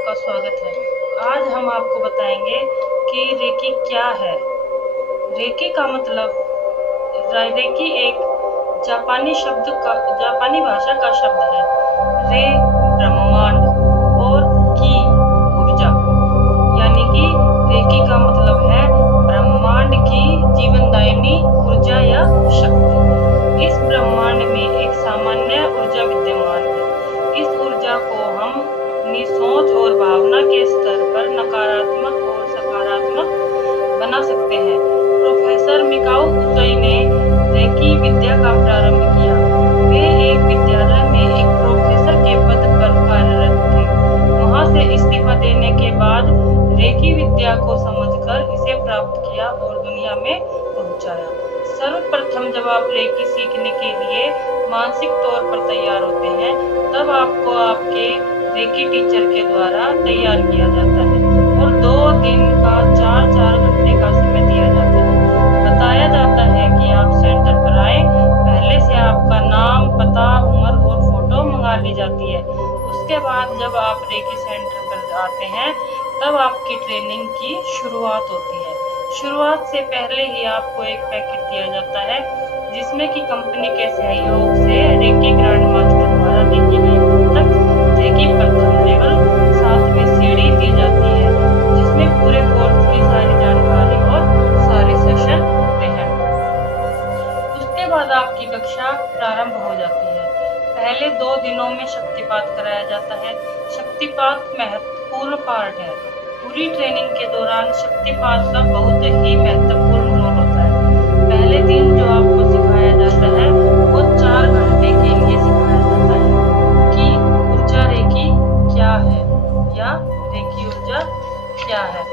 आपका स्वागत है। आज हम आपको बताएंगे कि रेकी क्या है। रेकी का मतलब रेकी एक जापानी भाषा का शब्द है। रे ब्रह्मांड और की ऊर्जा, यानी कि रेकी का मतलब है ब्रह्मांड की जीवनदायिनी ऊर्जा या शक्ति। इस ब्रह्मांड में एक सामान्य ऊर्जा विद्यमान है। इस ऊर्जा को हम अपनी सोच और भावना के स्तर पर नकारात्मक और सकारात्मक बना सकते हैं। प्रोफेसर मिकाओ उजुई ने रेकी विद्या का प्रारंभ किया। वे एक विद्यालय में एक प्रोफेसर के पद पर कार्यरत थे। वहां से इस्तीफा देने के बाद रेकी विद्या को समझकर इसे प्राप्त किया और दुनिया में पहुंचाया। सर्वप्रथम जब आप रेकी सीखने के लिए मानसिक तौर पर तैयार होते हैं, तब आपको आपके रेकी टीचर के द्वारा तैयार किया जाता है और 2 दिन का 4-4 घंटे का समय दिया जाता है। बताया जाता है कि आप सेंटर पर आए, पहले से आपका नाम, पता, उम्र और फोटो मंगा ली जाती है। उसके बाद जब आप रेकी सेंटर पर आते हैं, तब आपकी ट्रेनिंग की शुरुआत होती है। शुरुआत से पहले ही आपको एक पैकेट दिया जाता है, जिसमें कि कंपनी के सहयोग से रेकी ग्रैंड मास्टर द्वारा देखी गई पुस्तक रेकी प्रथम लेवल साथ में सीडी दी जाती है, जिसमें पूरे कोर्स की सारी जानकारी और सारे सेशन हैं। उसके बाद आपकी कक्षा प्रारंभ हो जाती है। पहले 2 दिनों में शक्तिपात कराया जाता है। शक्तिपात महत्वपूर्ण पार्ट है। पूरी ट्रेनिंग के दौरान शक्तिपात का बहुत ही महत्वपूर्ण रोल होता है। पहले दिन जो आपको सिखाया जाता है वो 4 घंटे के लिए सिखाया जाता है कि ऊर्जा रेकी क्या है या रेकी ऊर्जा क्या है,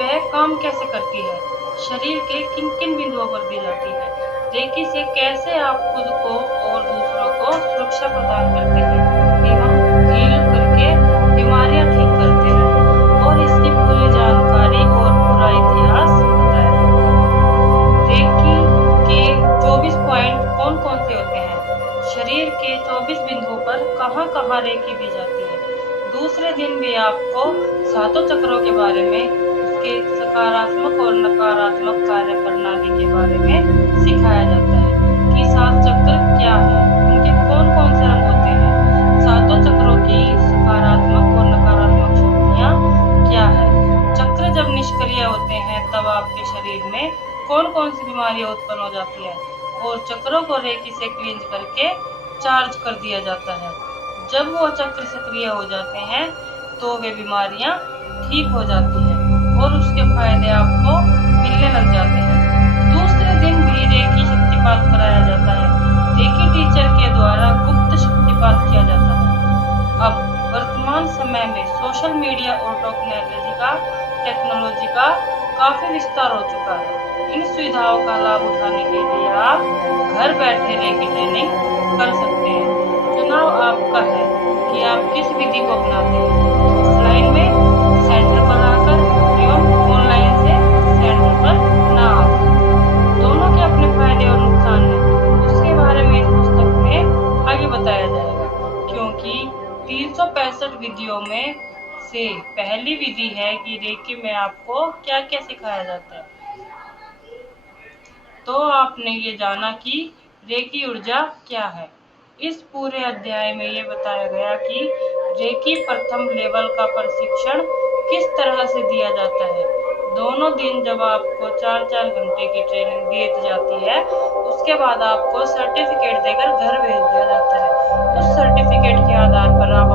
वह काम कैसे करती है, शरीर के किन किन बिंदुओं पर दी जाती है, रेकी से कैसे आप खुद को और दूसरों को सुरक्षा प्रदान करते हैं एवं हील करके बीमारियां ठीक करते हैं, और इसकी पूरी जानकारी और पूरा इतिहास बताया जाता है। रेकी के 24 पॉइंट कौन कौन से होते हैं? शरीर के 24 बिंदुओं पर कहाँ कहाँ रेकी दी जाती है। दूसरे दिन भी आपको 7 चक्रों के बारे में, उसके सकारात्मक और नकारात्मक कार्य प्रणाली के बारे में सिखाया जाता है कि 7 चक्र क्या है, उनके कौन कौन से रंग होते हैं, 7 चक्रों की सकारात्मक और नकारात्मक शक्तियाँ क्या है, चक्र जब निष्क्रिय होते हैं तब आपके शरीर में कौन कौन सी बीमारियां उत्पन्न हो जाती है, और चक्रों को रेकी से क्लींज करके चार्ज कर दिया जाता है। जब वो चक्र सक्रिय हो जाते हैं तो वे बीमारियां ठीक हो जाती हैं और उसके फायदे आपको मिलने लग जाते हैं। दूसरे दिन भी रेकी शक्तिपात कराया जाता है। रेकी टीचर के द्वारा गुप्त शक्तिपात किया जाता है। अब वर्तमान समय में सोशल मीडिया और टेक्नोलॉजी का काफी विस्तार हो चुका है। इन सुविधाओं का लाभ उठाने के लिए आप घर बैठे रेकी ट्रेनिंग कर सकते हैं। चुनाव आपका है कि आप किस विधि को अपनाते हैं, ऑफलाइन में सेंटर पर आकर एवं ऑनलाइन से सेंटर पर ना आकर। दोनों के अपने फायदे और नुकसान हैं। उसके बारे में इस पुस्तक में आगे बताया जाएगा, क्योंकि 365 विधियों में से पहली विधि है कि रेकी में आपको क्या क्या सिखाया जाता है। तो आपने ये जाना कि रेकी ऊर्जा क्या है। इस पूरे अध्याय में ये बताया गया कि रेकी प्रथम लेवल का प्रशिक्षण किस तरह से दिया जाता है। दोनों दिन जब आपको 4-4 घंटे की ट्रेनिंग दी जाती है, उसके बाद आपको सर्टिफिकेट देकर घर भेज दिया जाता है। उस सर्टिफिकेट के आधार पर आप